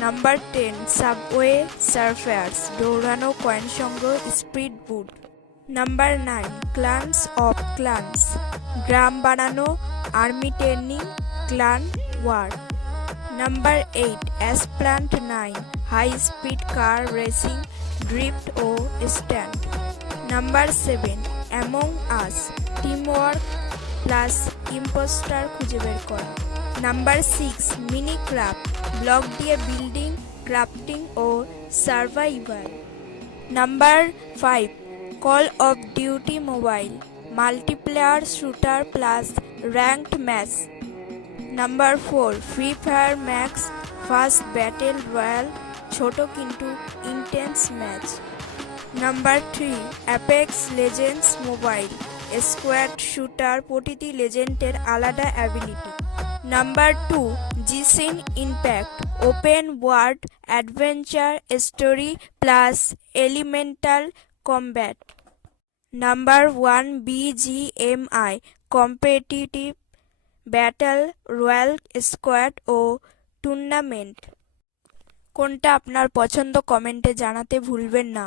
Number 10 Subway Surfers দৌড়ানো coin সংগ্রহ speed boot. Number 9 Clash of Clans গ্রাম বানানো army training clan war. Number 8 Asphalt 9 high speed car racing drift ও stunt. Number 7 Among Us teamwork plus impostor খুঁজে বের করা। Number 6 Minecraft block দিয়ে building crafting ও survival. Number 5 Call of Duty Mobile multiplayer shooter plus ranked match. Number 4 Free Fire Max first battle royal ছোট কিন্তু intense match. Number 3 Apex Legends Mobile squad shooter প্রতিটি লেজেন্ডের আলাদা ability. Number 2 Genshin Impact open world adventure story plus elemental combat. Number 1 BGMI competitive battle royale squad ও tournament. কোনটা আপনার পছন্দ কমেন্টে জানাতে ভুলবেন না।